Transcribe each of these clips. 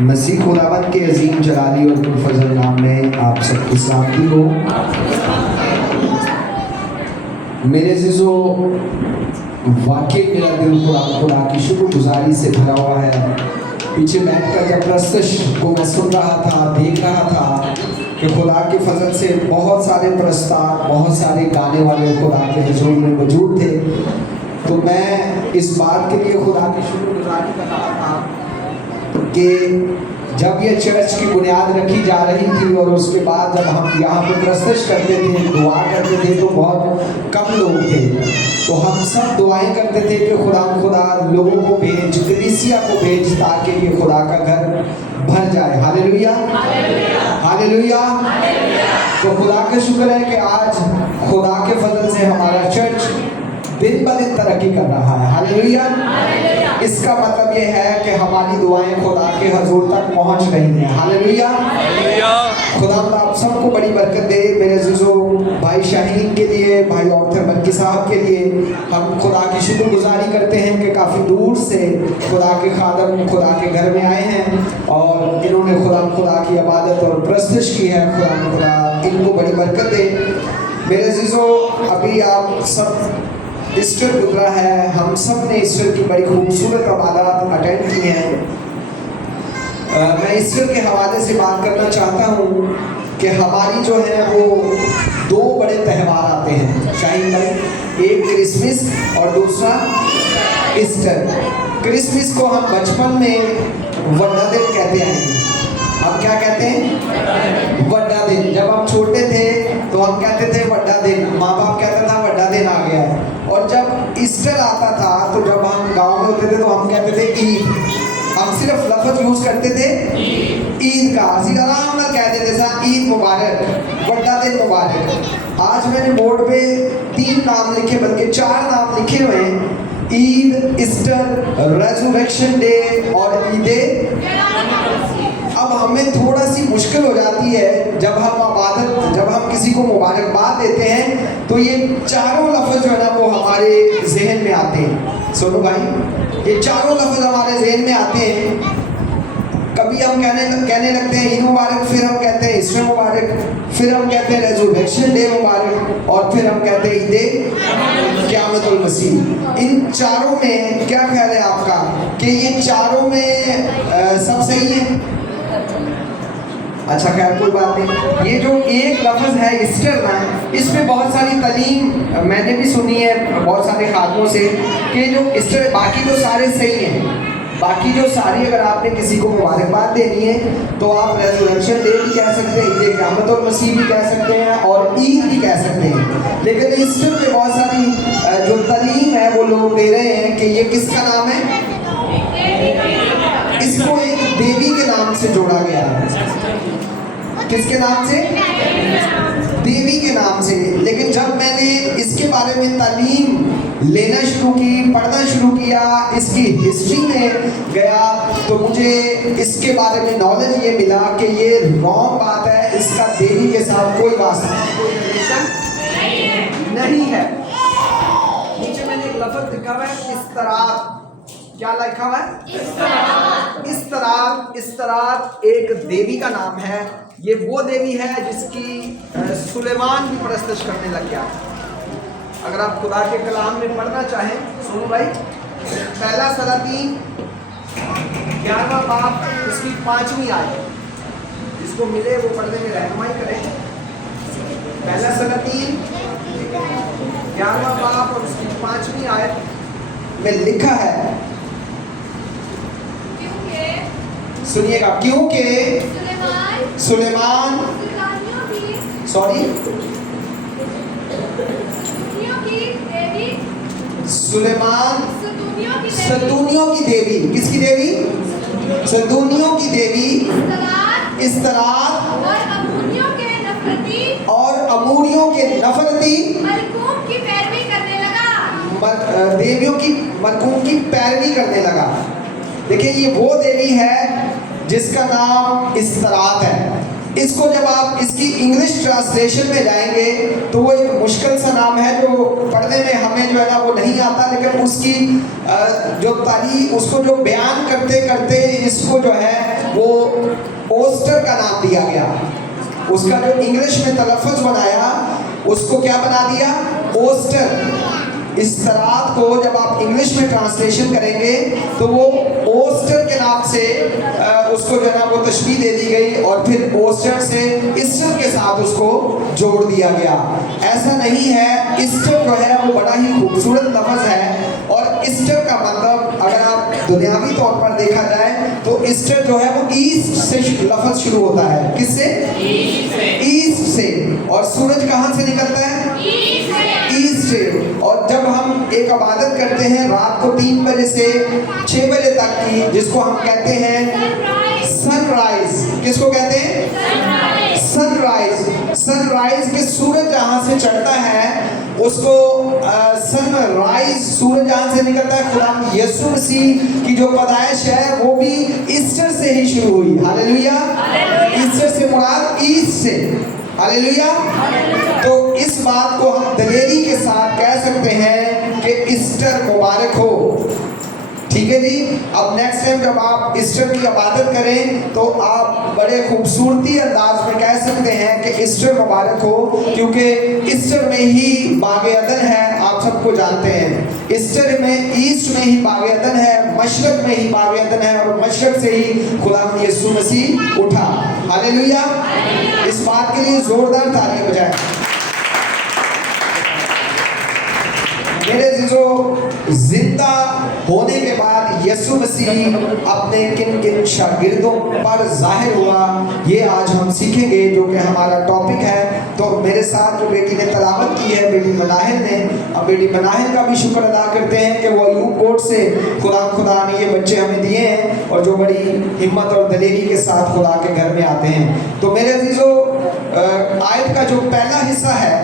मसीह खुदावंद के अजीम जलाली और फजल नाम में आप सबकी सलामती हो। मेरे अज़ीज़ो, वाकई मेरा दिल खुदा की शुक्रगुजारी से भरा हुआ है। पीछे बैठकर जब प्रस्तुश को मैं सुन रहा था, देख रहा था कि खुदा के फजल से बहुत सारे प्रस्ताव, बहुत सारे गाने वाले खुदा के हुजूर में मौजूद थे, तो मैं इस बात के लिए खुदा की शुक्रगुजारी कर रहा था कि जब ये चर्च की बुनियाद रखी जा रही थी और उसके बाद जब हम यहाँ पे प्रस्तुश करते थे, दुआ करते थे, तो बहुत कम लोग थे। तो हम सब दुआएं करते थे कि खुदा लोगों को भेज, कलीसिया को भेज, ताकि ये खुदा का घर भर जाए। Hallelujah, hallelujah. तो खुदा का शुक्र है कि आज खुदा के फजल से हमारा चर्च दिन ब दिन तरक्की कर रहा है। हालेलुया। इसका मतलब ये है कि हमारी दुआएं खुदा के हजूर तक पहुंच रही हैं। हालेलुया। खुदा आप सबको बड़ी बरकत दे। मेरे अज़ीज़ों, भाई शाहीन के लिए, भाई औरत बल्कि साहब के लिए हम खुदा की शुक्रगुजारी करते हैं कि काफ़ी दूर से खुदा के खादम खुदा के घर में आए हैं और इन्होंने खुदा की इबादत और प्रस्तुश की है। खुदा इनको बड़ी बरकत दे। मेरे अज़ीज़ों, अभी आप सब ईस्टर गुजरा है, हम सब ने ईस्टर की बड़ी खूबसूरत इबादत अटेंड की हैं। मैं ईस्टर के हवाले से बात करना चाहता हूँ कि हमारी जो है वो दो बड़े त्यौहार आते हैं शाहीन भाई, एक क्रिसमस और दूसरा ईस्टर। क्रिसमस को हम बचपन में वड्डा दिन कहते हैं। हम क्या कहते हैं? वड्डा दिन। जब हम छोटे थे तो हम कहते थे वड्डा दिन, माँ बाप कहता था वड्डा दिन आ गया है। और जब ईस्टर आता था तो जब हम गांव में होते थे तो हम कहते थे ईद। हम सिर्फ लफ्ज़ यूज करते थे ईद का, सीधा आराम से कह देते थे ईद मुबारक, वड्डा दिन मुबारक। आज मैंने बोर्ड पे 3 नाम लिखे, बल्कि 4 नाम लिखे हुए हैं, ईद, ईस्टर, रेज़रेक्शन डे और ईदे। अब हमें थोड़ा सी मुश्किल हो जाती है जब हम किसी को मुबारकबाद देते हैं तो ये चारों लफ्ज़ जो है ना वो हमारे जहन में आते हैं। सुनो भाई, ये चारों लफ्ज़ हमारे जहन में आते हैं। कभी हम कहने लगते हैं ईद मुबारक, फिर हम कहते हैं ईस्टर मुबारक, फिर हम कहते हैं रेज़रेक्शन डे मुबारक, और फिर हम कहते हैं ईद क़यामतुल मसीह। इन चारों में क्या ख्याल है आपका कि ये चारों में सब सही है? अच्छा, खैर कोई बात नहीं। ये जो एक लफ्ज़ है ईस्टर ना, इसमें बहुत सारी तालीम मैंने भी सुनी है बहुत सारे खातमों से कि जो ईस्टर, बाकी तो सारे सही हैं, बाकी जो सारी अगर आपने किसी को मुबारकबाद देनी है तो आप रेज़रेक्शन डे भी कह सकते हैं, ईद क़यामतुल मसीह भी कह सकते हैं और ईद भी कह सकते हैं। लेकिन ईस्टर में बहुत सारी जो तालीम है वो लोग दे रहे हैं कि ये किसका नाम है? इसको एक देवी के नाम से जोड़ा गया है। किसके नाम से? देवी के नाम से। लेकिन जब मैंने इसके बारे में तालीम लेना शुरू की, पढ़ना शुरू किया, इसकी हिस्ट्री में गया, तो मुझे इसके बारे में नॉलेज ये मिला कि ये रॉन्ग बात है। इसका देवी के साथ कोई वास्ता नहीं है। नीचे मैंने एक लफ्ज़ लिखा हुआ है इस्तरात। क्या लिखा हुआ है? इस्तरात एक देवी का नाम है। ये वो देवी है जिसकी सुलेमान भी प्रस्तुत करने लग गया। अगर आप खुदा के कलाम में पढ़ना चाहें, सुनो भाई, पहला सलातीन 11वां बाब उसकी 5वीं आयत, जिसको मिले वो पढ़ने में रहनुमाई करें। पहला सलातीन 11वां बाब और उसकी 5वीं आयत में लिखा है, सुनिएगा, क्योंकि सुलेमान सदूनियों की देवी, किसकी देवी? सदूनियों की देवी इस्तरात और अमूरियों के नफरती की पैरवी करने लगा। देवियों की मरकूम की पैरवी करने लगा। देखिए, ये वो देवी है जिसका नाम इस्तरात है। इसको जब आप इसकी इंग्लिश ट्रांसलेशन में जाएंगे तो वो एक मुश्किल सा नाम है जो पढ़ने में हमें जो है ना वो नहीं आता, लेकिन उसकी जो तारीफ उसको जो बयान करते करते इसको जो है वो ओस्टर का नाम दिया गया। उसका जो इंग्लिश में तलफ़्फ़ुज़ बनाया उसको क्या बना दिया? ओस्टर। इस सरात को जब आप इंग्लिश में ट्रांसलेशन करेंगे तो वो ओस्टर के नाम से उसको जो है ना वो तशबीह दे दी गई और फिर ओस्टर से ईस्टर के साथ उसको जोड़ दिया गया। ऐसा नहीं है, ईस्टर जो है वो बड़ा ही खूबसूरत लफ्ज़ है और ईस्टर का मतलब अगर आप दुनियावी तौर पर देखा जाए तो ईस्टर जो है वो ईस्ट से लफ्ज़ शुरू होता है। किससे? ईस्ट से। और सूरज कहाँ से निकलता है? ईस्ट से। और जब हम एक इबादत करते हैं रात को 3 बजे से 6 बजे तक की, जिसको हम कहते हैं सनराइज। किसको कहते हैं? सनराइज। सनराइज के सूरज जहाँ से चढ़ता है उसको सनराइज, सूरज जहाँ से निकलता है। खुदा यीशु मसीह की जो पैदाइश है वो भी ईस्टर से ही शुरू हुई। हालेलुया। ईस्टर से मुराद ईस्ट से। हालेलुया। तो इस बात को हम दलेरी के साथ कह सकते हैं कि ईस्टर मुबारक हो। ठीक है जी। अब नेक्स्ट टाइम जब आप ईस्टर की इबादत करें तो आप बड़े खूबसूरती अंदाज में कह सकते हैं कि ईस्टर मुबारक हो, क्योंकि ईस्टर में ही बागे अदन है। आप सबको जानते हैं ईस्टर में ईस्ट में ही बागे अदन है, मशरक में ही बागे अदन है और मशरक से ही खुदा यीशु मसीह उठा। हालेलुया। इस बात के लिए जोरदार ताली बजाएं। मेरे जीजो, जिंदा होने के बाद यीशु मसीह अपने किन किन शागिर्दों पर जाहिर हुआ, ये आज हम सीखेंगे, जो कि हमारा टॉपिक है। तो मेरे साथ जो बेटी ने तलावत की है, बेटी मनाहिल ने, अब बेटी मनाहिल का भी शुक्र अदा करते हैं कि वो अयूब कोर्ट से खुदा ने ये बच्चे हमें दिए हैं और जो बड़ी हिम्मत और दलेरी के साथ खुदा के घर में आते हैं। तो मेरे जीजो, आयत का जो पहला हिस्सा है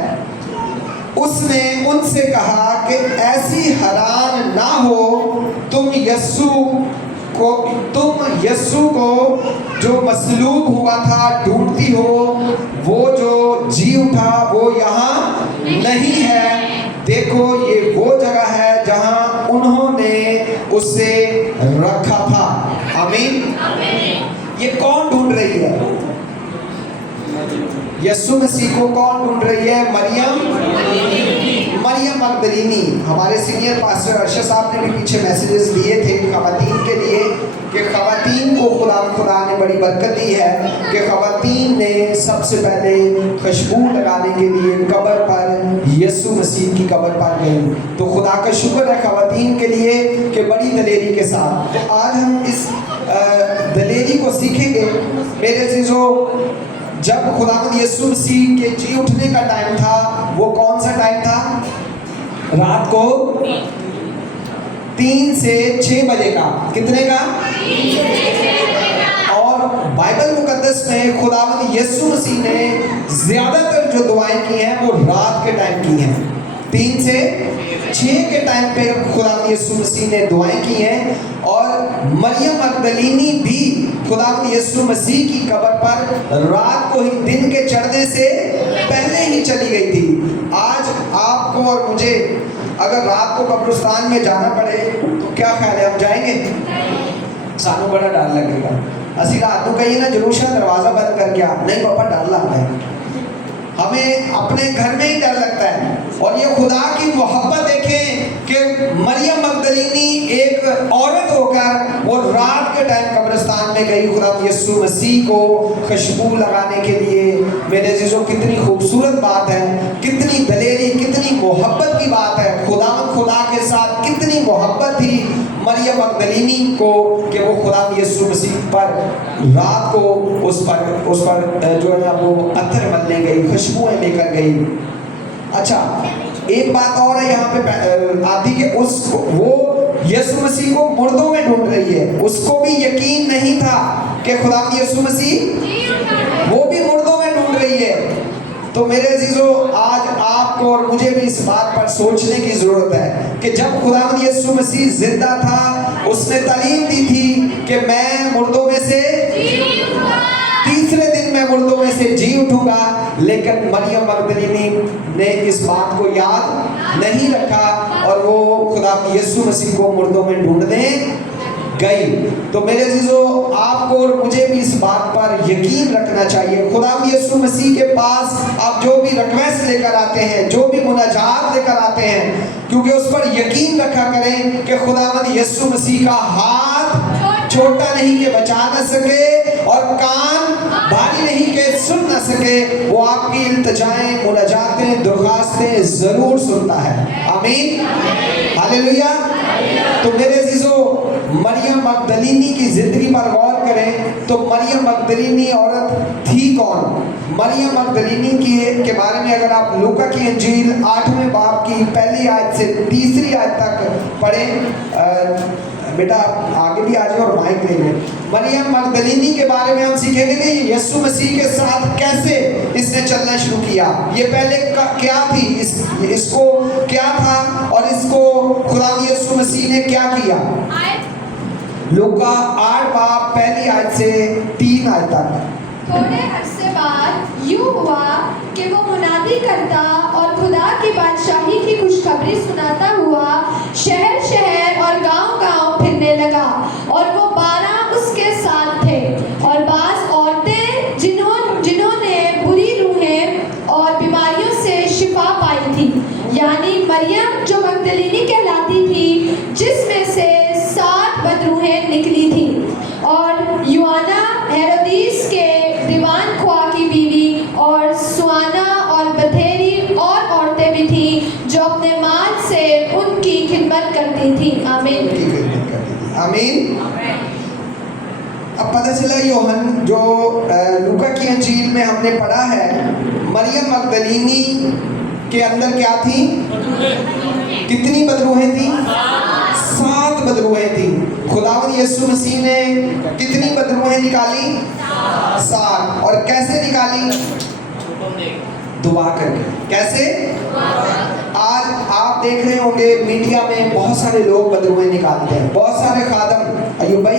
उसने उनसे कहा कि ऐसी हैरान ना हो, तुम यस्सु को जो मसलूब हुआ था ढूंढती हो, वो जो जी उठा वो यहाँ नहीं है। देखो ये वो जगह है जहाँ उन्होंने उसे रखा था। आमीन। ये कौन ढूंढ रही है? यीशु मसीह को कौन ढूंढ रही है? मरियम मगदलीनी। हमारे सीनियर पास्टर अर्शद साहब ने भी पीछे मैसेजेस दिए थे खवातीन के लिए कि खवातीन को खुदा ने बड़ी बरकत दी है कि खवातीन ने सबसे पहले खुशबू लगाने के लिए कब्र पर यीशु मसीह की कब्र पर गई। तो खुदा का शुक्र है खवातीन के लिए कि बड़ी दलेरी के साथ। तो आज हम इस दलेरी को सीखेंगे। मेरे चीज़ों, जब खुदावंद यीशु मसीह के जी उठने का टाइम था, वो कौन सा टाइम था? रात को 3 से 6 बजे का। कितने का? और बाइबल मुकद्दस में खुदावंद यीशु मसीह ने ज़्यादातर जो दुआएं की हैं वो रात के टाइम की हैं। 3 से 6 के टाइम पे खुदावंद यीशु मसीह ने दुआएं की हैं। और मरियम मगदलीनी भी खुदावंद यीशु मसीह की कब्र पर रात को ही, दिन के चढ़ने से पहले ही चली गई थी। आज आपको और मुझे अगर रात को कब्रिस्तान में जाना पड़े तो क्या ख्याल है, हम जाएंगे? सानू बड़ा डर लगेगा। असी रात को कहिए ना जरूर दरवाज़ा बंद करके आ, नहीं पापा डर लगता है। हमें अपने घर में ही डर लगता है। और ये खुदा की मोहब्बत देखें कि मरियम मगदलीनी एक औरत होकर वो रात के टाइम कब्रिस्तान में गई खुदा यीशु मसीह को खुशबू लगाने के लिए। मेरे अजीजों, कितनी खूबसूरत बात है, कितनी दलेरी, कितनी मोहब्बत की बात है। खुदा के साथ कितनी मोहब्बत थी मरियम मगदलीनी को कि वो खुदा यीशु मसीह पर रात को उस पर जो है ना वो अत्तर मलने गई, खुशबुएं लेकर गई। अच्छा, एक बात और है यहाँ पे आती कि वो यीशु मसीह को मुर्दों में ढूंढ रही है। उसको भी यकीन नहीं था कि खुदा यीशु मसीह वो भी मुर्दों में ढूंढ रही है। तो मेरे अजीजों, आज आपको और मुझे भी इस बात पर सोचने की ज़रूरत है कि जब खुदावंद यीशु मसीह जिंदा था, उसने तालीम दी थी कि मैं मुर्दों में से तीसरे दिन मैं मुर्दों में लेकिन मरियम मगदलीनी ने इस बात को याद नहीं रखा और वो खुदा यीशु मसीह को मुर्दों में ढूंढने गई। तो मेरे अजीजों, आपको और मुझे भी इस बात पर यकीन रखना चाहिए। खुदा यीशु मसीह के पास आप जो भी रिक्वेस्ट लेकर आते हैं, जो भी मुनाजात लेकर आते हैं, क्योंकि उस पर यकीन रखा करें कि खुदावंद यीशु मसीह का हाथ छोटा नहीं कि बचा न सके और कान भारी नहीं कि सुन न सके। वो आपकी इल्तिजाएं, मुनाजातें, दुर्खास्तें जरूर सुनता है। आमीन, हालेलुया। तो मेरे अजीजों, मरियम मगदलीनी की जिंदगी पर गौर करें तो मरियम मगदलीनी औरत थी कौन? मरियम मगदलीनी के बारे में अगर आप लूका की इंजील 8वें बाब की पहली आयत से 3री आयत तक पढ़ें। बेटा आगे भी आ जाए और माइक ले लें। मरियम मगदलीनी के बारे में हम सीखेंगे कि यीशु मसीह के साथ कैसे इसने चलना शुरू किया। ये पहले क्या थी, इसको क्या था और इसको खुदा यीशु मसीह ने क्या किया। लूका 8 बाब पहली आयत से 3 आयत तक। थोड़े अरसे बाद यूं हुआ कि वो मुनादी करता और खुदा की बादशाही की खुशखबरी सुनाता हुआ शहर शहर और गांव गांव फिरने लगा और वो 12 उसके साथ थे और बास औरतें जिन्होंने बुरी रूहें और बीमारियों से शिफा पाई थी, यानी मरियम जो मगदलीनी कहलाती थी, जिसमें से 7 बदरूहें निकली थी, और यूआना हेरोदीस के दीवान ख्वा की बीवी और सुआना और बथेरी और औरतें भी थीं जो अपने माल से उनकी खिदमत करती थी। आमीन, आमीन। अब पता चला यूहन्ना जो लूका की इंजील में हमने पढ़ा है, मरियम मगदलीनी के अंदर क्या थी? कितनी बदरूहें थी? 7 बदरूहें थी। खुदावंद यीशु मसीह ने कितनी बदरूहें निकाली? 7। और कैसे निकाली? दुआ करके। कैसे? आज आप देख रहे होंगे मीडिया में बहुत सारे लोग बदरूहें निकालते हैं, बहुत सारे खादम अयूब भाई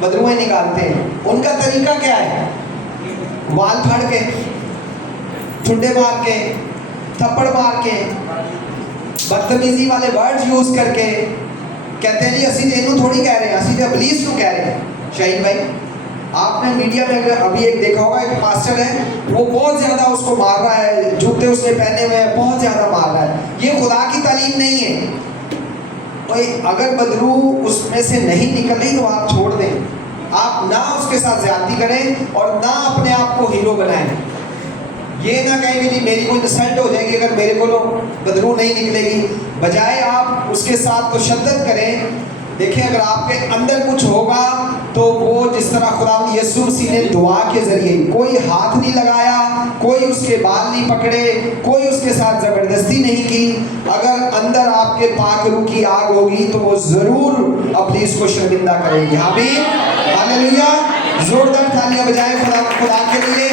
बदरूहें निकालते हैं। उनका तरीका क्या है? बाल फाड़ के, ठुंडे मार के, थप्पड़ मार के, बदतमीजी वाले वर्ड्स यूज करके कहते हैं जी असी तेनू थोड़ी कह रहे हैं, असी तो इब्लीस को कह रहे हैं। शाहीन भाई, आपने मीडिया में अभी एक देखा होगा, एक पास्टर है, वो बहुत ज़्यादा उसको मार रहा है, जूते उसने पहने हुए हैं, बहुत ज़्यादा मार रहा है। ये खुदा की तालीम नहीं है। तो अगर बदरू उसमें से नहीं निकल रही तो आप छोड़ दें। आप ना उसके साथ ज्यादती करें और ना अपने आप को हीरो बनाएं। ये ना कहें कि जी मेरी कोई इंसल्ट हो जाएगी अगर मेरे को बदरू नहीं निकलेगी, बजाय आप उसके साथ तो शद्दत करें। देखिए, अगर आपके अंदर कुछ होगा तो वो जिस तरह खुदा यीशु मसीह ने दुआ के जरिए, कोई हाथ नहीं लगाया, कोई उसके बाल नहीं पकड़े, कोई उसके साथ ज़बरदस्ती नहीं की। अगर अंदर आपके पाक रूह की आग होगी तो वो ज़रूर इब्लीस को शर्मिंदा करेगी। आमीन, हालेलुया। जोरदार तालियां बजाएं खुदा के लिए।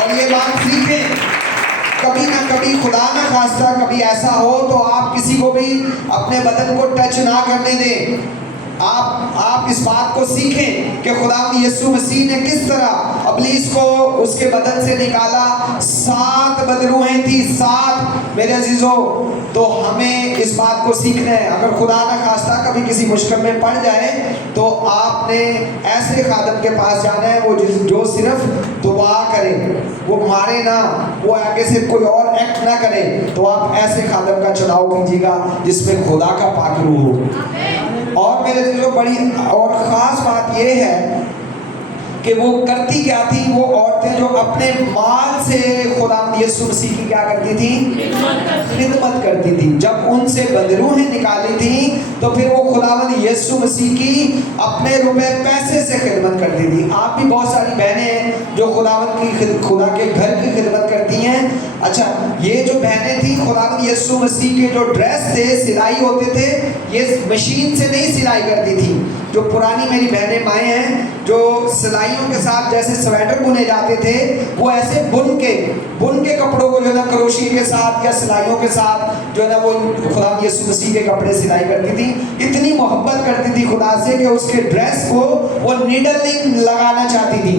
और ये बात सीखें, कभी ना कभी खुदा ना खास्ता कभी ऐसा हो तो आप किसी को भी अपने बदन को टच ना करने दें। आप इस बात को सीखें कि खुदा यीशु मसीह ने किस तरह इब्लीस को उसके बदन से निकाला। 7 बदरूहें थी, 7 मेरे अजीजों। तो हमें इस बात को सीखना है। अगर खुदा ना खास्ता कभी किसी मुश्किल में पड़ जाए तो आपने ऐसे खादम के पास जाना है वो जो सिर्फ दुआ करे, वो मारे ना, वो आगे से कोई और एक्ट ना करे। तो आप ऐसे खादम का चुनाव कीजिएगा जिसमें खुदा का पाक रूह हो। और मेरे जो बड़ी और ख़ास बात ये है कि वो करती क्या थी, वो औरतें जो अपने माल से खुदा यीशु मसीह की क्या करती थी, खिदमत करती थी। जब उनसे बदरूहें निकाली थी तो फिर वो खुदावंद यीशु मसीह की अपने रुपए पैसे से खिदमत करती थी। आप भी बहुत सारी बहनें हैं जो खुदा के घर की खिदमत करती हैं। अच्छा, ये जो बहनें थी, खुदावंद यीशु मसीह के जो ड्रेस थे सिलाई होते थे, ये मशीन से नहीं सिलाई करती थी। जो पुरानी मेरी बहनें माएँ हैं, जो सिलाइयों के साथ जैसे स्वेटर बुने जाते थे, वो ऐसे बुन के कपड़ों को जो है ना क्रोशी के साथ या सिलाइयों के साथ जो है ना वो खुदा यीशु मसीह के कपड़े सिलाई करती थी। इतनी मोहब्बत करती थी खुदा से कि उसके ड्रेस को वो नीडल नहीं लगाना चाहती थी।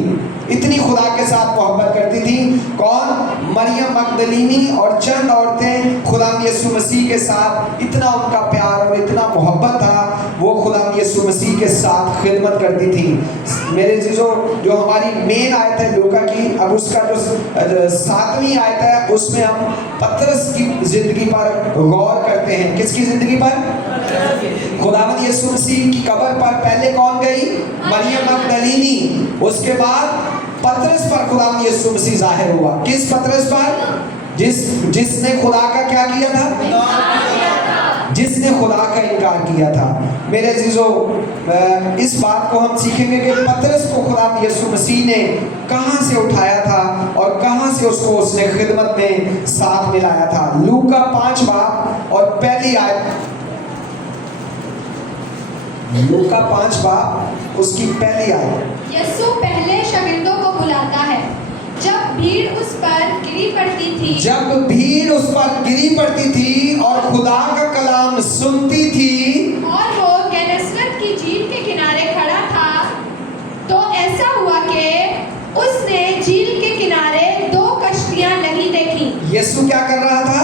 इतनी खुदा के साथ मोहब्बत करती थी। कौन? मरियम मगदलीनी और चंद औरतें खुदा यीशु मसीह के साथ इतना उनका प्यार और इतना मोहब्बत था, वो खुदा यीशु मसीह के साथ खिदमत करती थी। मेरे चीज़ों, जो हमारी मेन आयत है लूका की, अब उसका जो 7वीं आयत है उसमें हम पतरस की जिंदगी पर गौर करते हैं। किसकी जिंदगी पर? खुदावंद यीशु मसीह की कब्र पर पहले कौन गई? मरियम मगदलीनी। उसके बाद पतरस पर खुदावंद यीशु मसीह जाहिर हुआ। किस पतरस पर? जिसने खुदा का क्या किया था? जिसने खुदा का इनकार किया था। मेरे अजीजों, इस बात को हम सीखेंगे कि पतरस को खुदा यीशु मसीह ने कहां से उठाया था और कहां से उसने खिदमत में साथ मिलाया था। लूका 5 बाब और पहली आयत, लूका 5 बाब उसकी पहली आयत। यीशु पहले शागिर्दों को बुलाता है। जब भीड़ उस पर गिरी पड़ती थी और खुदा का कलाम सुनती थी और वो गेनेसरत की झील के किनारे खड़ा था, तो ऐसा हुआ कि उसने झील के किनारे 2 कश्तियां लगी देखी। यीशु क्या कर रहा था?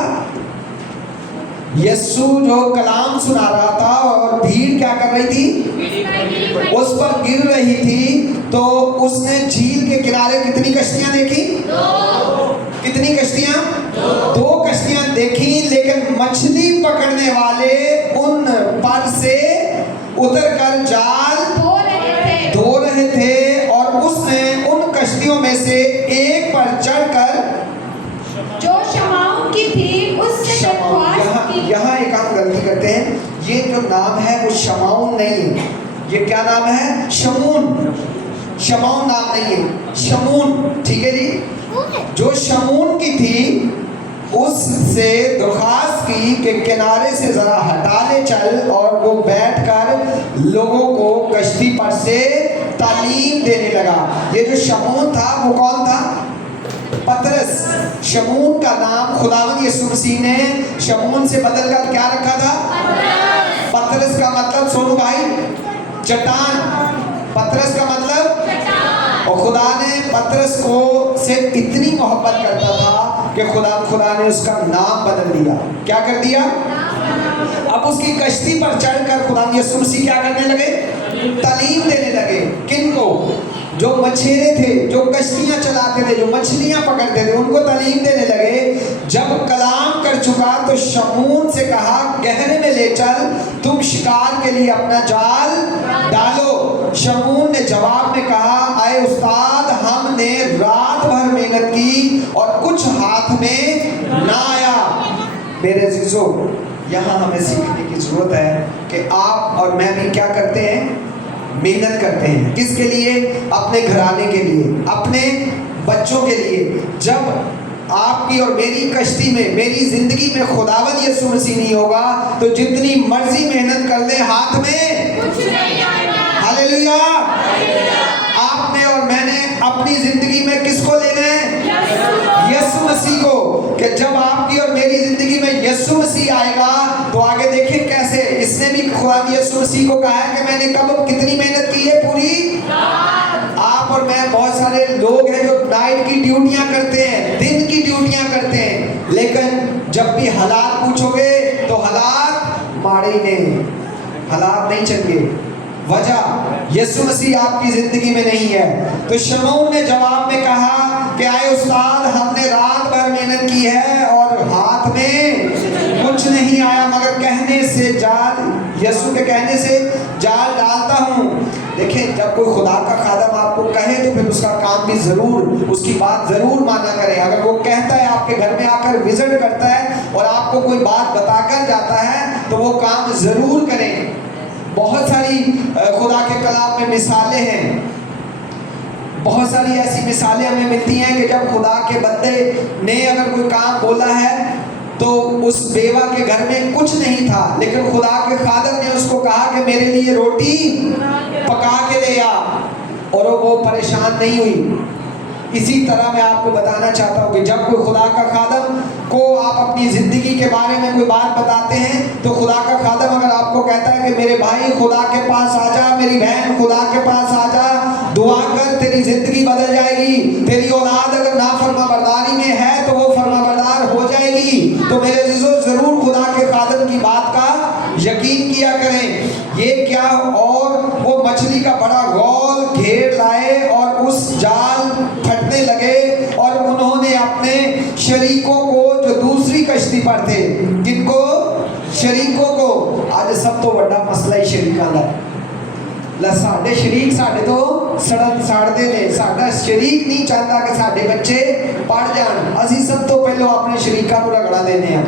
यीशु जो कलाम सुना रहा था और भीड़ क्या कर रही थी? उस पर गिर रही थी। तो उसने झील के किनारे कितनी कश्तियां देखी? 2। कितनी कश्तियां? 2 कश्तियां देखी, लेकिन मछली पकड़ने वाले उन पर से उतरकर जाल धो रहे थे और उसने उन कश्तियों में से एक पर चढ़कर, जो शमाउन की थी, उससे दरख्वास्त की। यहाँ एक हम गलती करते हैं। ये जो नाम है वो शमाउन नहीं है। ये क्या नाम है? शमून। शमाउन नाम नहीं है, शमून। ठीक है जी। जो शमून की थी उससे दरख्वास्त की कि किनारे से जरा हटा ले चल, और वो बैठकर लोगों को कश्ती पर से तालीम देने लगा। ये जो शमून था वो कौन था? पतरस। शमून का नाम खुदावंद यीशु मसीह ने शमून से बदलकर क्या रखा था? पतरस का मतलब, सोनू भाई, चट्टान। पतरस का मतलब चट्टान। और खुदा ने पतरस को से इतनी मोहब्बत करता था कि खुदा ने उसका नाम बदल दिया। क्या कर दिया? अब उसकी कश्ती पर चढ़कर खुदा यीशु मसीह क्या करने लगे? तालीम देने लगे। किनको? जो मछेरे थे, जो कश्तियां चलाते थे, जो मछलियां पकड़ते थे, उनको तालीम देने लगे। जब कलाम कर चुका तो शमून से कहा, गहरे में ले चल, तुम शिकार के लिए अपना जाल डालो। शमून ने जवाब में कहा, आए उस्ताद, हमने रात भर मेहनत की और कुछ हाथ में ना आया। मेरे अजीजों, यहाँ हमें सीखने की जरूरत है कि आप और मैं भी क्या करते हैं? मेहनत करते हैं। किसके लिए? अपने घराने के लिए, अपने बच्चों के लिए। जब आपकी और मेरी कश्ती में, मेरी जिंदगी में खुदावंद यीशु मसीह नहीं होगा तो जितनी मर्जी मेहनत कर ले, हाथ में कुछ नहीं आएगा। हालेलुया। आपने और मैंने अपनी जिंदगी में किसको लेना है? यीशु मसीह को। कि जब आपकी और मेरी जिंदगी में यीशु मसीह आएगा तो आगे देखिए कैसे। इसने भी खुदा यीशु मसीह को कहा है कि मैंने कब कितनी मेहनत की है? पूरी। आप और मैं, बहुत सारे लोग हैं जो नाइट की ड्यूटियां करते हैं, दिन की ड्यूटियां करते हैं, लेकिन जब भी हालात पूछोगे तो हालात माड़े ही नहीं, हालात नहीं चंगे। वजह यीशु मसीह आपकी जिंदगी में नहीं है। तो शमून ने जवाब में कहा कि आए उस्ताद, हमने रात भर मेहनत की है और हाथ में कुछ नहीं आया, मगर कहने से जाल, यीशु के कहने से जाल डालता हूँ। देखिए, जब कोई खुदा का खादम आपको कहे तो फिर उसका काम भी जरूर, उसकी बात जरूर माना करें। अगर वो कहता है, आपके घर में आकर विजिट करता है और आपको कोई बात बताकर जाता है तो वो काम जरूर करें। बहुत सारी खुदा के कलाम में मिसालें हैं, बहुत सारी ऐसी मिसालें हमें मिलती हैं कि जब खुदा के बंदे ने अगर कोई काम बोला है तो उस बेवा के घर में कुछ नहीं था, लेकिन खुदा के खादम ने उसको कहा कि मेरे लिए रोटी पका के ले आ, और वो परेशान नहीं हुई। इसी तरह मैं आपको बताना चाहता हूँ कि जब कोई खुदा का खादम को आप अपनी ज़िंदगी के बारे में कोई बात बताते हैं तो खुदा का खादम अगर आपको कहता है कि मेरे भाई खुदा के पास आ जा, मेरी बहन खुदा के पास आ जा, दुआ कर, तेरे तेरी जिंदगी बदल जाएगी। तेरी औलाद अगर नाफरमा बरदारी में है तो वो फरमा बरदार हो जाएगी। तो मेरे अजीजों जरूर खुदा के खादम की बात का यकीन किया करें। ये क्या, और वो मछली का बड़ा गौल घेर लाए और उस जाल फटने लगे और उन्होंने अपने शरीकों को जो दूसरी कश्ती पर थे, किनको, शरीकों को, आज सब तो बड़ा मसला ही शरीकां दा ला साडे शरीक साडे तो सड़न साड़ते ने। साडा शरीक नहीं चाहता कि साडे बच्चे पढ़ जान। असी सब तो पहले अपने शरीकां को रगड़ा देने हैं।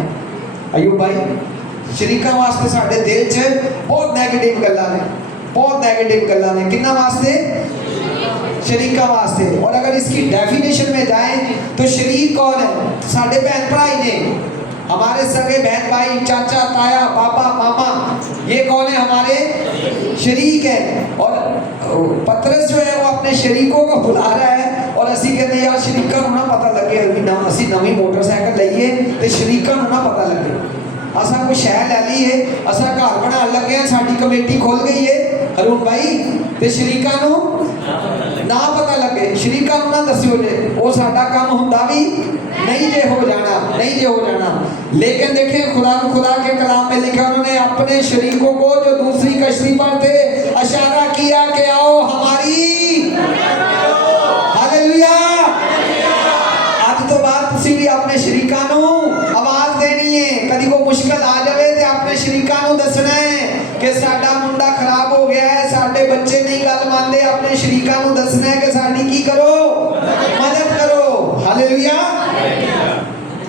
अयूब भाई शरीकां वास्ते साडे दिल च बहुत नेगेटिव गल्लां ने, बहुत नेगेटिव गल्लां ने। किन्ना वास्ते, शरीका वास्ते। और अगर इसकी डेफिनेशन में जाए तो शरीक कौन है? साडे बहन भाई ने, हमारे सगे बहन भाई, चाचा ताया पापा मामा, ये कौन है? हमारे शरीक है। और पतरस जो है वो अपने शरीकों को बुला रहा है और असी कहते हैं यार शरीका ना पता लगे, असी नवी मोटरसाइकिल लईए तो शरीका ना पता लगे, असा कोई शह लै लीए, असा घर बना लगे हैं, साडी कमेटी खुल गई है अरुण भाई, ते शरीका ना पता लगे, शरीका ना दस्यो जे, वो साडा काम हुंदा भी नहीं जे हो जाना, नहीं जे हो जाना। लेकिन देखें खुदा के कलाम में लिखा, उन्होंने अपने शरीकों को जो दूसरी कश्ती पर थे इशारा किया कि आओ हमारी, हालेलुया। आज तो बात तुसी भी अपने शरीकां नूं आवाज देनी है। कदी को मुश्किल आ जाए तो अपने शरीकां नूं दसना है कि साडा मुंडा खराब हो गया है, साडे बच्चे नहीं गल मानते, अपने शरीकां नूं दसना है कि साडी की करो, मदद करो, हालेलुया।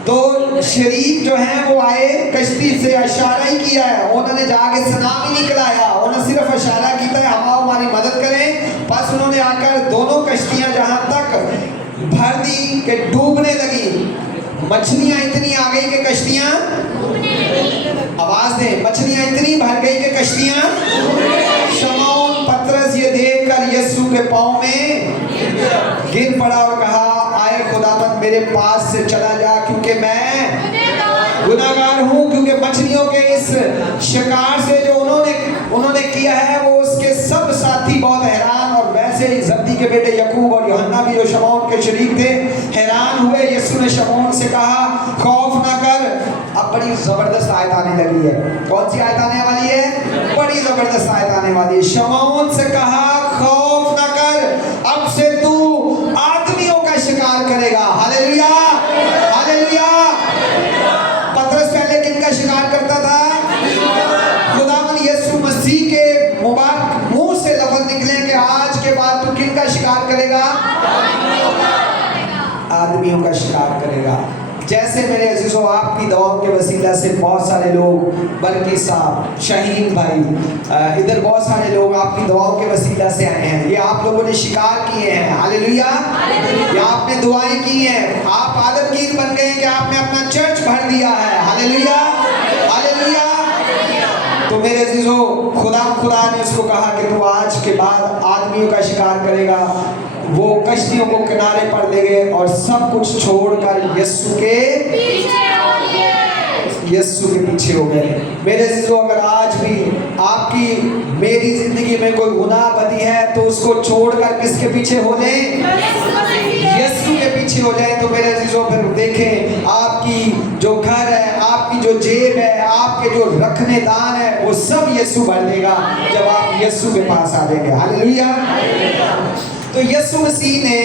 तो शरीक जो है वो आए, कश्ती से इशारा ही किया है, उन्होंने जाके सलाम ही निकलाया, उन्होंने सिर्फ इशारा किया है हम आओ हमारी मदद करें। बस उन्होंने आकर दोनों कश्तियां जहां तक भर दी कि डूबने लगी, मछलियां इतनी आ गई कि कश्तियां, आवाज दे, मछलियां इतनी भर गई कि कश्तियां। शमौन पतरस ये देखकर यीशु के पांव में गिर पड़ा और कहा आए खुदावंद मेरे पास से चला जा, क्योंकि मैं गुनाहगार हूँ। क्योंकि मछलियों के इस शिकार से जो उन्होंने किया है वो उसके सब साथी बहुत हैरान, और वैसे ही जब्दी के बेटे यकूब और यूहन्ना भी जो शमौन के शरीक थे हैरान हुए। यीशु ने शमौन से कहा खौफ ना कर। अब बड़ी जबरदस्त आयत आने लगी है। कौन सी आयत आने वाली है? बड़ी जबरदस्त आयत आने वाली है। शमौन से कहा खौफ ना कर, अब से तू आदमियों का शिकार करेगा। Hallelujah, hallelujah. पतरस पहले किनका शिकार करता था? खुदावंद यीशु मसीह के मुबारक मुंह से लफ्ज निकले कि आज के बाद तू किनका शिकार करेगा? आदमियों का शिकार करेगा। जैसे मेरे अजीजों आपकी दुआओं के वसीला से बहुत सारे लोग, बल्कि साहब, शाहीन भाई, इधर बहुत सारे लोग आपकी दुआओं के वसीला से आए हैं। ये आप लोगों ने शिकार किए हैं, हालेलुया। ये आपने दुआएं की हैं, आप आदतगीर बन गए कि आपने अपना चर्च भर दिया है, हालेलुया, हालेलुया। तो मेरे अजीजों खुदा ने उसको कहा कि तू आज के बाद आदमियों का शिकार करेगा। वो कश्तियों को किनारे पर ले गए और सब कुछ छोड़कर यीशु के पीछे हो गए। मेरे अजीजों अगर आज भी आपकी मेरी जिंदगी में कोई गुनाह बदी है तो उसको छोड़कर किसके पीछे हो जाए? यीशु के पीछे हो जाए। तो मेरे अजीजों फिर देखें आपकी जो घर है, आपकी जो जेब है, आपके जो रखने दान है, वो सब यीशु भर देगा जब आप यीशु के पास आ जाएंगे, हालेलुया। तो यीशु मसीह ने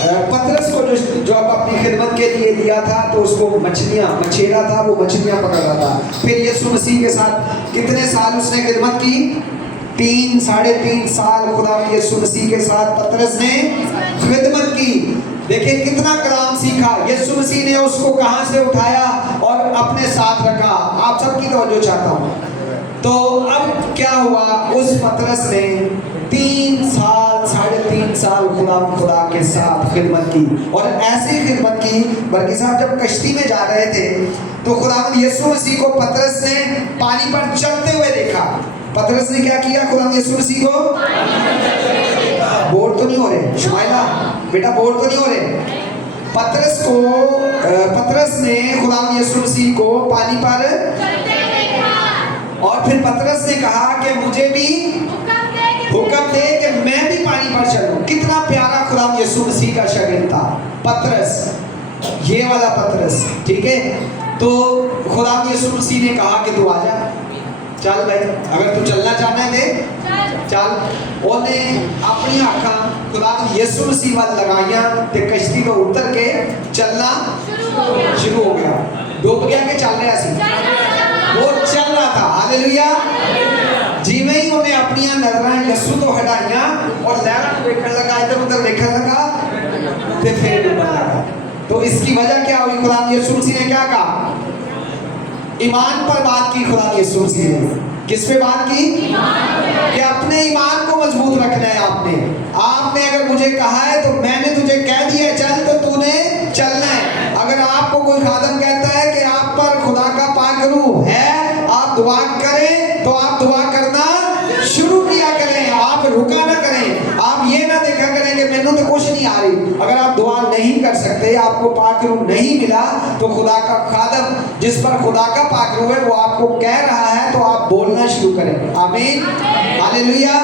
पतरस को जो अपनी खिदमत के लिए लिया था तो उसको मछेरा था, वो मछलियां पकड़ रहा था। फिर यीशु मसीह के साथ कितने साल उसने खिदमत की? 3-3.5 साल खुदा यीशु मसीह के साथ पतरस ने खिदमत की। देखिए कितना कलाम सीखा। यीशु मसीह ने उसको कहां से उठाया और अपने साथ रखा। आप सबकी तवज्जो चाहता हूं। तो अब क्या हुआ? उस पतरस ने 3-3.5 साल खुदा के साथ खिदमत की, और ऐसी खिदमत की बल्कि साहब जब कश्ती में जा रहे थे तो खुदावंद यीशु मसीह को पतरस ने पानी पर चलते हुए देखा। पतरस ने क्या किया? खुदावंद यीशु मसीह को, बोर तो नहीं हो रहे शुमाइला बेटा, बोर तो नहीं हो रहे? पतरस ने खुदावंद यीशु मसीह को पानी पर, और फिर पतरस ने कहा कि मुझे भी हुक्म दे कि मैं भी पानी पर चलूं। कितना प्यार पतरस, ये वाला पतरस, ठीक है। तो खुदा यीशु मसीह ने कहा कि तू आजा, चल भाई, अगर तू चलना चाहना है चल। उन्हें अपनी आँखां खुदा यीशु मसीह वाल लगाइया ते कश्ती में उतर के चलना शुरू हो गया। डूब गया कि चल रहा सी? वो चल रहा था। हालेलुया। जिवें ही उन्हें अपनी नजरें यीशु तो हटाइया और लहरां को देखने लगा, इधर उधर देखने लगा, ते फिर डूबने लगा। तो इसकी वजह क्या हुई? खुदा यीशु मसीह ने क्या कहा? ईमान पर बात की। खुदा यीशु मसीह ने किस पे बात की? कि अपने ईमान को मजबूत रखना है। आपने अगर मुझे कहा है तो मैंने तुझे कह दिया चल, तो तूने चलना है। अगर आपको कोई खादम कहता है कि आप पर खुदा का पाक रूह है, आप दुआ करें, तो आप दुआ करना शुरू किया करें, आप रुका ना करें। आप ये ना देखा करें कि मैंने तो कुछ नहीं आ रही। अगर आप दुआ नहीं कर सकते, आपको पाक रूह नहीं मिला, तो खुदा का खादम जिस पर खुदा का पाक रूह है वो आपको कह रहा है, तो आप बोलना शुरू करें। आमीन, हालेलुया।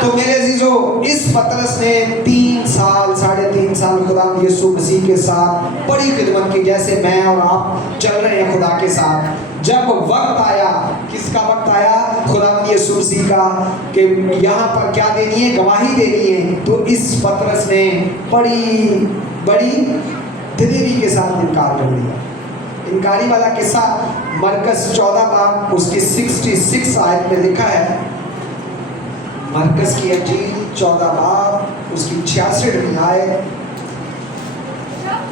तो मेरे अजीजों, इस पतरस ने 3 साल 3.5 साल खुदा यीशु मसीह के साथ बड़ी खिदमत की, जैसे मैं और आप चल रहे हैं खुदा के साथ। जब वक्त आया, किसका वक्त आया? खुदा यीशु मसीह का, कि यहाँ पर क्या देनी है? गवाही देनी है। तो इस पतरस ने बड़ी दिलेरी के साथ इनकार कर दिया। इनकारी वाला किस्सा मरकस 14 बाब उसकी 66 आयत में लिखा है। मरकस की अंजील 14 बाब उसकी 66 आयत।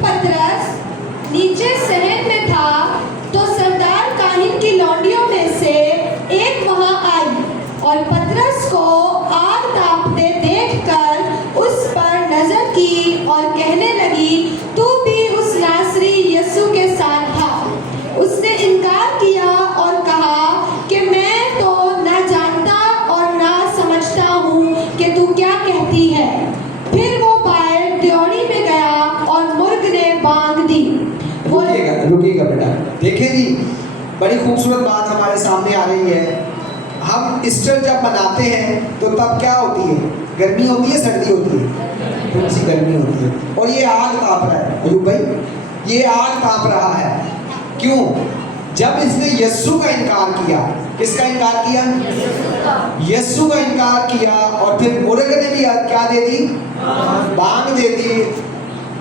पतरस नीचे शहर में था तो सरदार काहिन की लौंडियों में से एक वहां आई और पतरस को आग तापते देखकर उस पर नजर की और कहने लगी, तू भी उस नासरी यीशु के साथ था। उसने इनकार किया और कहा कि मैं तो ना जानता और ना समझता हूँ कि तू क्या कहती है। फिर वो बाहर ड्योढ़ी में गया और मुर्ग ने बांग दी। रुकिएगा बेटा, देखिए जी, बड़ी खूबसूरत बात हमारे सामने आ रही है। हम ईस्टर जब मनाते हैं तो तब क्या होती है? गर्मी होती है, सर्दी होती है? थोड़ी सी गर्मी होती है। और ये आग ताप रहा है अयूब भाई, ये आग ताप रहा है। क्यों? जब इसने यीशु का इनकार किया। किसका इनकार किया? यीशु का इनकार किया। और फिर मुर्ग ने भी क्या दे दी? बांग दे दी।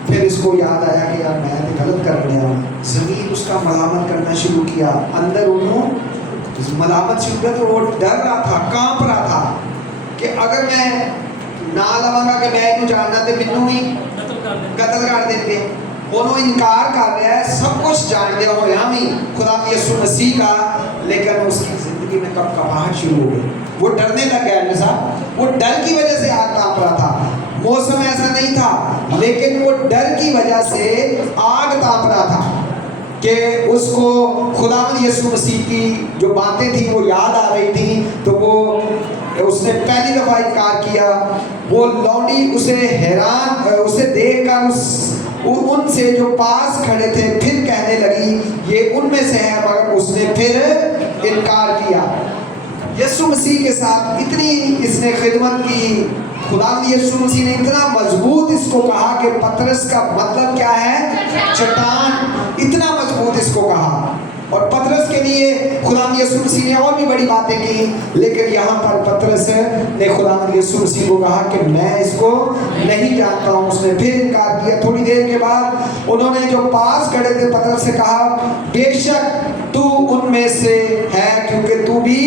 फिर इसको याद आया कि यार मैं तो गलत कर रहा हूँ। ज़मीन उसका मलामत करना शुरू किया। अंदर उन्होंने मलामत शुरू किया, तो वो डर रहा था, कांप रहा था कि अगर मैं ना लवांगा कि मैं इन्हों जानना तो मैनू ही कत्ल कर देंगे। उन्होंने इनकार कर रहा है, सब कुछ जान दिया हो यहाँ भी खुदा यीशु मसीह का, लेकिन उसकी जिंदगी में कपकपाहट शुरू हो गई। वो डरने लग गया साहब। वो डर की वजह से आग ताप रहा था। मौसम ऐसा नहीं था, लेकिन वो डर की वजह से आग ताप रहा था कि उसको खुदावंद यीशु मसीह की जो बातें थी वो याद आ रही थी। तो वो उसने पहली दफा इनकार किया। वो लौंडी उसे हैरान, उसे देखकर उनसे जो पास खड़े थे फिर कहने लगी ये उनमें से है, मगर उसने फिर इनकार किया। यीशु मसीह के साथ इतनी इसने खिदमत की। खुदावंद यीशु मसीह ने इतना मजबूत इसको कहा कि पतरस का मतलब क्या है? चट्टान। इतना मजबूत इसको कहा। और पतरस के लिए खुदावंद यीशु मसीह ने और भी बड़ी बातें की, लेकिन यहाँ पर पतरस ने खुदावंद यीशु मसीह को कहा कि मैं इसको नहीं जानता हूँ। उसने फिर इनकार किया। थोड़ी देर के बाद उन्होंने जो पास खड़े थे पतरस से कहा, बेशक तू उनमें से है, क्योंकि तू भी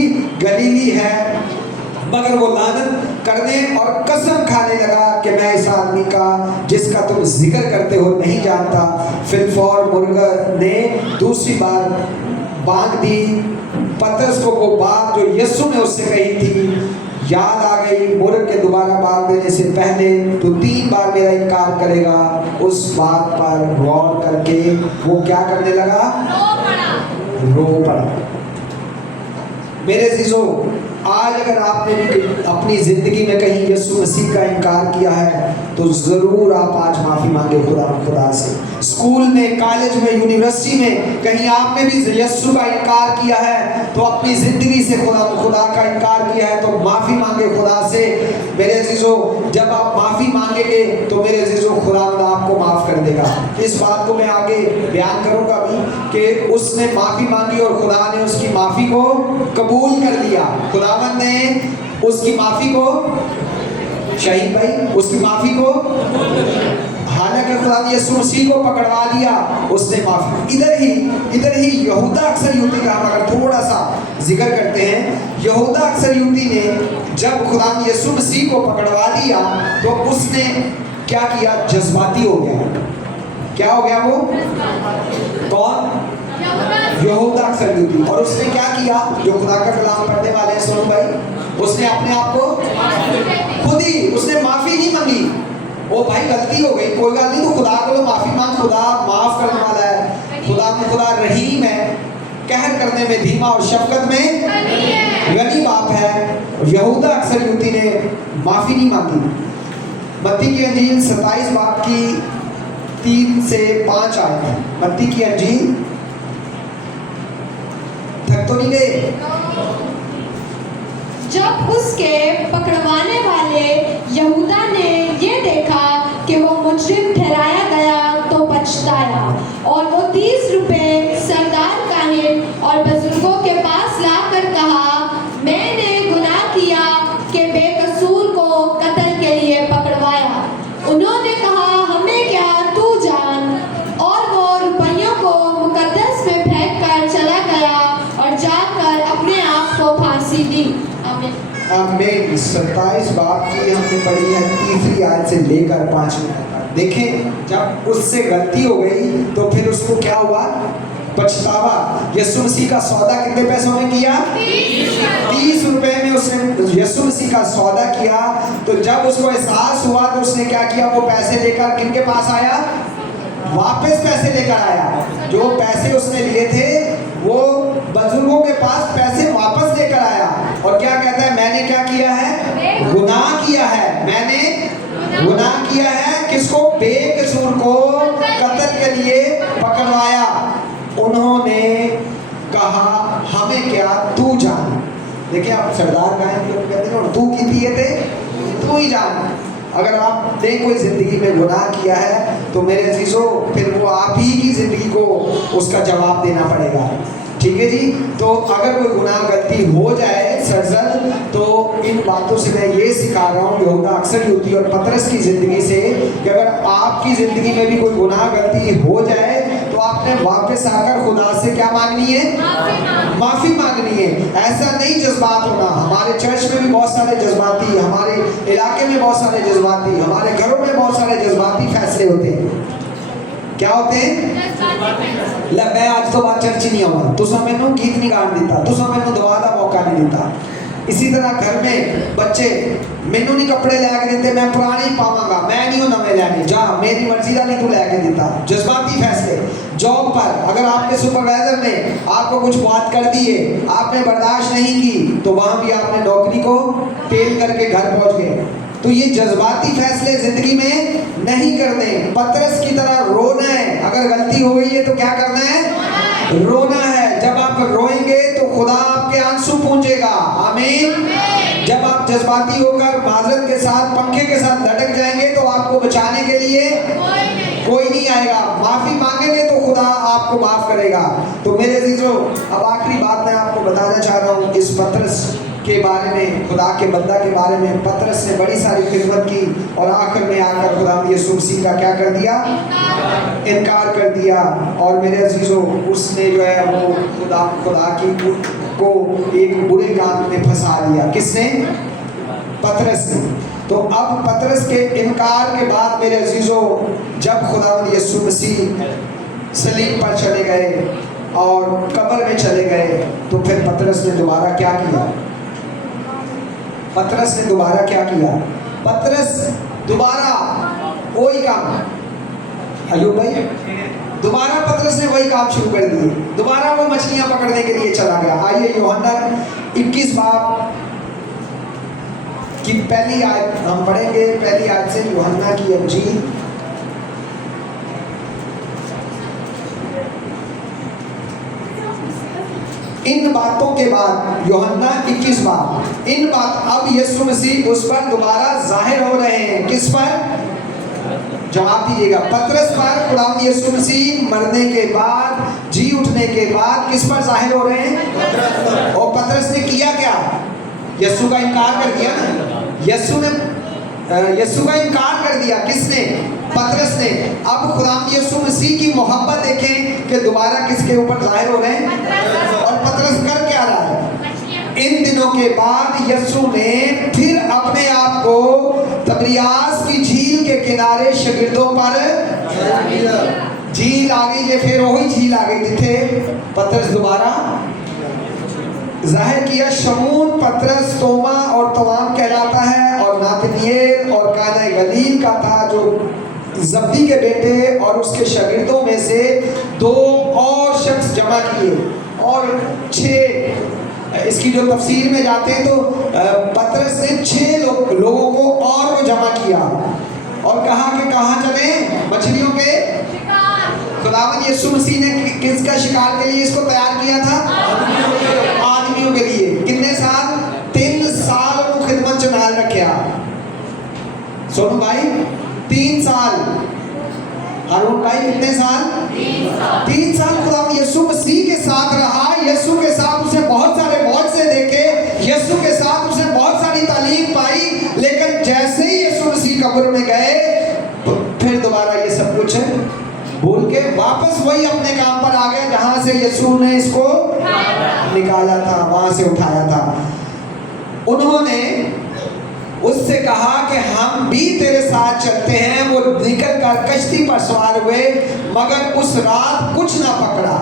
गलीली है। मगर वो लानत करने और कसम खाने लगा कि मैं इस आदमी का जिसका तुम जिक्र करते हो नहीं जानता। फिलफौर मुर्ग ने दूसरी बार बांग दी। पतरस को वो बात जो यीशु ने उससे कही थी याद आ गई। मुर्ग के दोबारा बांग देने से पहले तो 3 बार मेरा इनकार करेगा। उस बात पर गौर करके वो क्या करने लगा? रो पड़ा। मेरे अजीजों, आज अगर आपने भी अपनी ज़िंदगी में कहीं यीशु मसीह का इनकार किया है तो ज़रूर आप आज माफ़ी मांगे खुदा से। स्कूल में, कॉलेज में, यूनिवर्सिटी में कहीं आपने भी यीशु का इनकार किया है तो अपनी ज़िंदगी से खुदा का इनकार किया है तो माफ़ी मांगे खुदा से। मेरे अजीज़ों, जब आप माफ़ी मांगेंगे तो मेरे अजीज़ों खुदा आपको माफ़ कर देगा। इस बात को मैं आगे बयान करूँगा अभी कि उसने माफ़ी मांगी और खुदा ने उसकी माफ़ी को कबूल कर दिया। खुदावंद ने उसकी माफ़ी को, शहीद भाई, उसकी माफ़ी को, हालांकि खुदा ने यीशु मसीह को पकड़वा दिया, उसने माफ़ी। इधर ही यहूदा अक्सरयुती का हम अगर थोड़ा सा जिक्र करते हैं। यहूदा अक्सरयुती ने जब खुदा ने यीशु मसीह को पकड़वा दिया तो उसने क्या किया? जज्बाती हो गया। क्या हो गया वो? कौन? यहूदा अक्सरयुती। और उसने क्या किया? जो खुदा का कलाम पढ़ने वाले हैं सोनू भाई, उसने अपने आप को खुद ही, उसने माफ़ी नहीं मांगी। ओ भाई गलती हो गई, कोई बात नहीं, तो खुदा को माफ़ी मांग, खुदा माफ़ करने वाला है। खुदा रहीम है, कहर करने में धीमा और शफकत में गनी बाप है। यहूदा अक्सरयुती ने माफ़ी नहीं मांगी। मत्ती की अंजील 27 बाब की 3 से 5 आयत है। मत्ती की अंजील, थक तो नहीं गए? जब उसके पकड़वाने वाले यहूदा ने ये देखा कि वो मुजरिम ठहराया गया तो पछताया और वो 30 रुपए सरदार काहिन और बुजुर्गों के पास लाकर कहा, मैंने गुनाह किया कि बेकसूर को कत्ल के लिए पकड़वाया। उन्होंने कहा, हमें क्या, तू जान। और वो रुपयों को मुकद्दस में फेंक कर चला गया और जाकर अपने आप को फांसी दी। आमीन। 27 बाब की हमने पढ़ी है 3री आयत से लेकर 5वीं आयत तक। देखें, जब उससे गलती हो गई तो फिर उसको क्या हुआ? पछतावा। यीशु मसीह का सौदा कितने पैसों में किया? 30 रुपए में उसने यीशु मसीह का सौदा किया। तो जब उसको एहसास हुआ तो उसने क्या किया? वो पैसे लेकर किनके पास आया? वापस पैसे लेकर आया। जो पैसे उसने लिए थे वो बुजुर्गों के पास पैसे वापस लेकर आया और क्या कहता है? मैंने क्या किया है? गुनाह किया है। मैंने गुनाह किया है। किसको? बेकसूर को कत्ल के लिए पकड़वाया। उन्होंने कहा, हमें क्या, तू जान। देखिए, आप सरदार काहिन लोग कहते हैं तू की दिए थे, तू ही जान। अगर आपने कोई ज़िंदगी में गुनाह किया है तो मेरे अजीज़ों, फिर वो आप ही की ज़िंदगी को उसका जवाब देना पड़ेगा। ठीक है जी। तो अगर कोई गुनाह गलती हो जाए सरजद, तो इन बातों से मैं ये सिखा रहा हूँ यहूदा अक्सरयुती और पतरस की ज़िंदगी से कि अगर आपकी ज़िंदगी में भी कोई गुनाह गलती हो जाए तो आपने वापस आकर खुदा से क्या मांगनी है? माफ़ी मांगनी है। ऐसा नहीं जज्बात होना। हमारे चर्च में भी बहुत सारे जज्बाती, हमारे इलाके में बहुत सारे जज्बाती, हमारे घरों में बहुत सारे जज्बाती फैसले होते हैं। क्या होते हैं? मैं आज तो बात चर्च नहीं आऊँगा, तुसा मैनू गीत नहीं गान देता, तुसा मैनू दुआ का मौका नहीं देता। इसी तरह घर में बच्चे मैनू नहीं कपड़े लैके देते, मैं पुराने ही पावांगा, मैं नहीं नवे लैने, जा मेरी मर्जी का नहीं तू लैके देता। जज्बाती फैसले। जॉब पर अगर आपके सुपरवाइजर ने आपको कुछ बात कर दी है, आपने बर्दाश्त नहीं की, तो वहाँ भी आपने नौकरी को टेल करके घर पहुँच गए। तो ये जज्बाती फैसले जिंदगी में नहीं करने। पतरस की तरह रोना है। अगर गलती हो गई है तो क्या करना है? रोना है। जब आप रोएंगे तो खुदा आपके आंसू पूंजेगा। आमीन। जब आप जज्बाती होकर माजरत के साथ, पंखे के साथ लटक जाएंगे तो आपको बचाने के लिए कोई नहीं आएगा। माफी मांगेंगे तो खुदा आपको माफ करेगा। तो मेरे अजीजों, अब आखिरी बात मैं आपको बताना चाह रहा हूँ इस पतरस के बारे में, खुदा के बंदा के बारे में। पतरस ने बड़ी सारी खिदमत की और आखिर में आकर खुदा यीशु मसीह का क्या कर दिया? इनकार कर दिया। और मेरे अजीजों, उसने जो है वो खुदा की को एक बुरे काम में फंसा दिया। किसने? पतरस ने। तो अब पतरस के इनकार के बाद मेरे अजीजों, जब खुदा यीशु मसीह सलीब पर चले गए और कब्र में चले गए, तो फिर पतरस ने दोबारा क्या किया? पतरस ने दोबारा क्या किया? पतरस दोबारा वही काम, अयूब भाई, दोबारा पतरस ने वही काम शुरू कर दिए। दोबारा वो मछलियां पकड़ने के लिए चला गया। आइए यूहन्ना 21 बाब की पहली आयत हम पढ़ेंगे, पहली आयत से यूहन्ना की इंजील इन बातों के बाद यूहन्ना 21 बात इन बात अब यीशु मसीह उस पर दोबारा जाहिर हो रहे हैं। किस पर? जवाब दीजिएगा। पतरस पर खुदावंद यीशु मसीह मरने के बाद, जी उठने के बाद किस पर जाहिर हो रहे हैं? और पतरस ने किया क्या? यीशु का इनकार कर दिया ना। यीशु का इनकार कर दिया। किसने? पतरस ने। अब खुदावंद यीशु मसीह की मोहब्बत देखें कि दोबारा किसके ऊपर जाहिर हो रहे हैं। और पतरस कर क्या रहा है? इन दिनों के बाद यीशु ने फिर अपने आप को तबरियास की झील के किनारे शागिर्दों पर, झील आ गई जे, फिर वही झील आ गई जिथे पतरस दोबारा जाहिर किया। शमून पतरस तोमा और तवाम कहलाता है और नातनिएल और काना गलील का था, जो जब्दी के बेटे और उसके शागिर्दों में से 2 और शख्स जमा किए। और 6 इसकी जो तफसीर में जाते हैं तो पतरस ने 6 लोगों को और को जमा किया और कहा कि कहाँ चले? मछलियों के खुदावंद यीशु मसीह ने किसका शिकार के लिए इसको तैयार किया था? आदमियों के लिए। कितने साल? 3 साल को खिदमत च नाल रखा। सोनू भाई 3 साल। हारून भाई कितने साल? 3 साल खुदावंद यीशु मसीह के साथ रहा। यीशु के साथ उसने बहुत सारे मौजज़े देखे, यीशु के साथ उसने बहुत सारी तालीम पाई। लेकिन जैसे ही यीशु मसीह कब्र में गए फिर दोबारा ये सब कुछ भूल के वापस वही अपने काम पर आ गए जहां से यीशु ने इसको निकाला था, वहां से उठाया था। उन्होंने उससे कहा कि हम भी तेरे साथ चलते हैं। वो निकल कर कश्ती पर सवार हुए, मगर उस रात कुछ ना पकड़ा,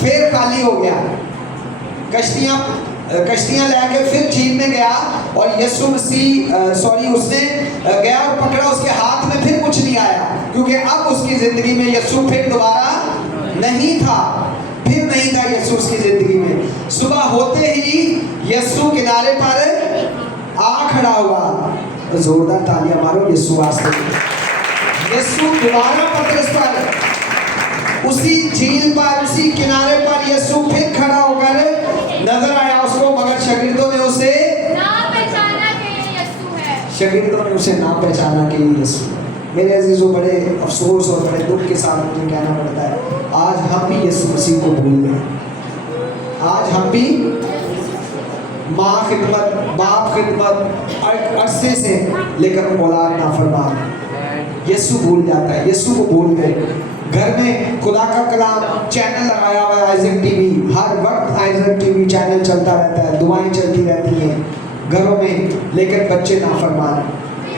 फिर खाली हो गया। कश्तियां लेके फिर झील में गया और यीशु मसीह उसने गया और पकड़ा, उसके हाथ में फिर कुछ नहीं आया, क्योंकि अब उसकी जिंदगी में यीशु फिर दोबारा नहीं था। फिर नहीं था यीशु उसकी जिंदगी में। सुबह होते ही यीशु किनारे पर आ खड़ा हुआ। जोरदार तालियां मारो यीशु वास्ते। यीशु दोबारा पतरस पर, उसी झील पर, उसी किनारे पर यीशु फिर खड़ा होकर नजर आया उसको, मगर शागिर्दों ने उसे ना पहचाना कि यीशु है। शागिर्दों ने उसे ना पहचाना कि यीशु। मेरे अजीजों, बड़े अफसोस और बड़े दुख के साथ मुझे कहना पड़ता है, आज हम भी यीशु मसीह को भूल गए। आज हम भी माँ खिदमत, बाप खिदमत अरसे से, लेकर औलाद नाफरमान। यीशु भूल जाता है, यीशु को भूल गए। घर में खुदा का कलाम चैनल लगाया हुआ है, आइजक टीवी, हर वक्त आइजक टीवी चैनल चलता रहता है, दुआएं चलती रहती हैं घरों में, लेकिन बच्चे नाफरमान।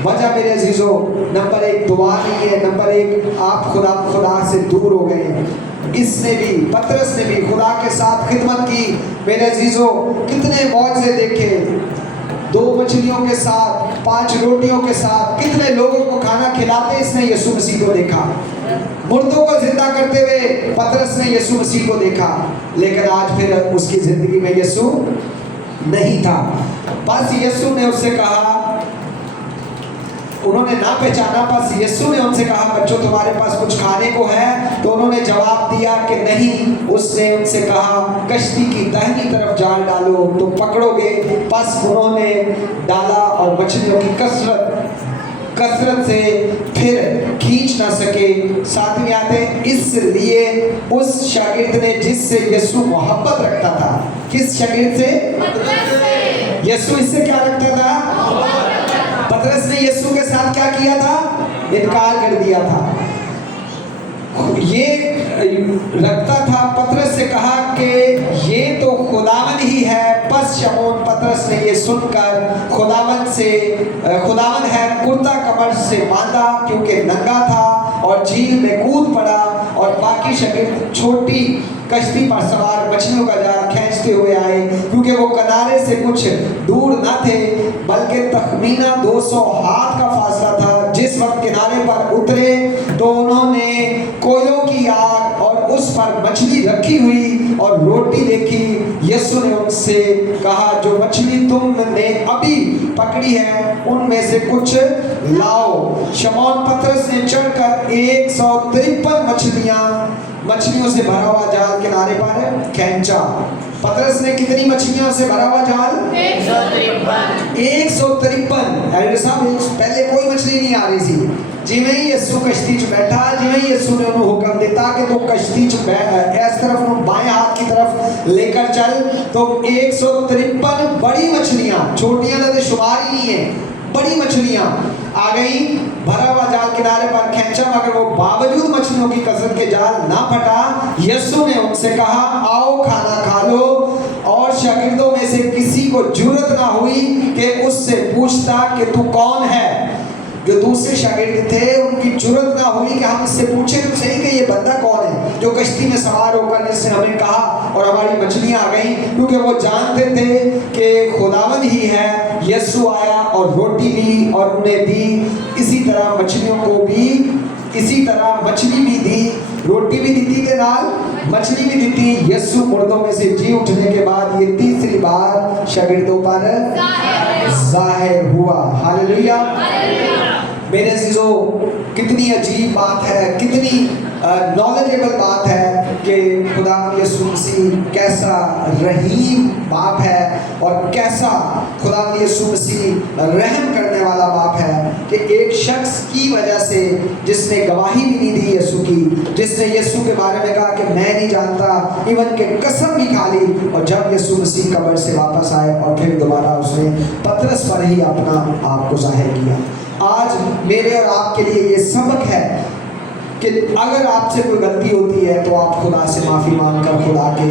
वजह मेरे अजीजों, नंबर 1 दुआ नहीं है, नंबर 1 आप खुदा से दूर हो गए हैं। इसने भी, पतरस ने भी खुदा के साथ खिदमत की। मेरे अजीजों, कितने मौजज़े देखे, 2 मछलियों के साथ, 5 रोटियों के साथ कितने लोगों को खाना खिलाते इसने यीशु मसीह को देखा। मुर्दों को जिंदा करते हुए पतरस ने यीशु मसीह को देखा, लेकिन आज फिर उसकी जिंदगी में यीशु नहीं था। बस यीशु ने उससे कहा, उन्होंने ना पहचाना। बस यीशु ने उनसे कहा, बच्चों तुम्हारे पास कुछ खाने को है? तो उन्होंने जवाब दिया कि नहीं। उसने उनसे कहा, कश्ती की दाहिनी तरफ जाल डालो तो पकड़ोगे। बस उन्होंने डाला और मछलियों की कसरत से फिर खींच ना सके। 7वीं आते, इसलिए उस शागिर्द ने जिससे यीशु मोहब्बत रखता था, किस शागिर्द से? यीशु इससे क्या रखता था? पतरस ने यीशु के साथ क्या किया था? इनकार कर दिया था। ये रखता था। पतरस से कहा कि ये तो खुदावन ही है। बस शमौन पतरस ने ये सुनकर खुदावन है कुर्ता कमर से बांधा, क्योंकि नंगा था, और झील में कूद पड़ा। और बाकी शागिर्द छोटी कश्ती पर सवार मछलियों का जाल खींचते हुए आए, क्योंकि वो किनारे से कुछ दूर न थे, बल्कि तखमीना 200 हाथ का फासला था। जिस वक्त किनारे पर उतरे तो उन्होंने कोयलों की आग और उस पर मछली रखी हुई और रोटी देखी। यीशु ने उनसे कहा, जो मछली तुमने अभी पकड़ी है उनमें से कुछ लाओ। शमौन पतरस ने चढ़कर 153 मछलियों से भरा हुआ जाल किनारे पर खींचा। पतरस ने कितनी मछलियों से भरा हुआ जाल? 153। साहब पहले कोई मछली नहीं आ रही थी। जिमें ही यीशु कश्ती च बैठा, जिमें ही यीशु ने उन्हें हुक्म देता कि तू कश्ती च इस तरफ उन्हें बाएं हाथ की तरफ लेकर चल, तो 153 बड़ी मछलियां, छोटियां तो शुमार ही नहीं है, बड़ी मछलियां आ गई। भरा हुआ जाल किनारे पर खींचा, मगर वो बावजूद मछलियों की कसरत के जाल ना फटा। यीशु ने उनसे कहा, आओ खाना खा लो। और शागिर्दों में से किसी को जुर्रत ना हुई कि उससे पूछता कि तू कौन है। जो दूसरे शागिर्द थे उनकी जुर्रत ना हुई कि हम इससे पूछे तो सही कि ये बंदा कौन है जो कश्ती में सवार होकर जिसने हमें कहा और हमारी मछलियां आ गई, क्योंकि वो जानते थे कि खुदावन ही है। यीशु आया और रोटी दी और उन्हें दी। इसी तरह मछलियों को भी, इसी तरह मछली भी दी, रोटी भी दी के नाल मछली भी दी थी। यीशु मुर्दों में से जी उठने के बाद ये तीसरी बार शागिर्दों पर जाहिर हुआ। हालेलुया। मेरे अजीजों, कितनी अजीब बात है, कितनी नॉलेजेबल बात है कि खुदा यीशु मसीह कैसा रहीम बाप है और कैसा खुदा यीशु मसीह रहम करने वाला बाप है कि एक शख्स की वजह से जिसने गवाही भी नहीं दी यीशु की, जिसने यीशु के बारे में कहा कि मैं नहीं जानता, इवन के कसम भी खा ली, और जब यीशु मसीह कब्र से वापस आए और फिर दोबारा उसने पतरस पर ही अपना आप को जाहिर किया। आज मेरे और आपके लिए ये सबक है कि अगर आपसे कोई गलती होती है तो आप खुदा से माफ़ी मांगकर खुदा के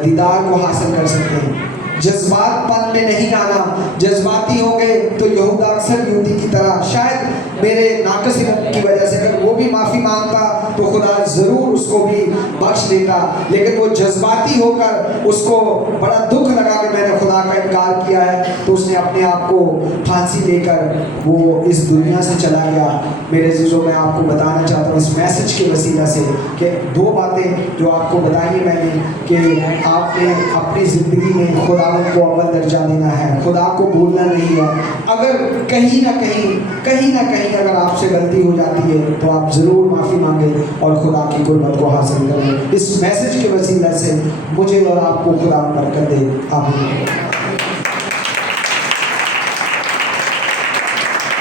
दीदार को हासिल कर सकते हैं। जज्बात पन में नहीं आना। जज्बाती हो गए तो यहूदा अक्सर यहूदी की तरह शायद मेरे नाकस की वजह से अगर वो भी माफ़ी मांगता तो खुदा ज़रूर उसको भी बख्श देता, लेकिन वो जज्बाती होकर उसको बड़ा दुख लगा कि मैंने खुदा का इनकार किया है, तो उसने अपने आप को फांसी देकर वो इस दुनिया से चला गया। मेरे अज़ीज़ों, मैं आपको बताना चाहता हूँ इस मैसेज के वसीला से कि दो बातें जो आपको बताई मैंने कि आपने अपनी ज़िंदगी में खुदा को अव्वल दर्जा देना है, खुदा को भूलना नहीं है। अगर कहीं ना कहीं अगर आपसे गलती हो जाती है तो आप ज़रूर माफ़ी मांगे और खुदा की कुर्बत को हासिल करें। इस मैसेज के वसीला से मुझे और आपको खुदा बरकत दे। आमीन।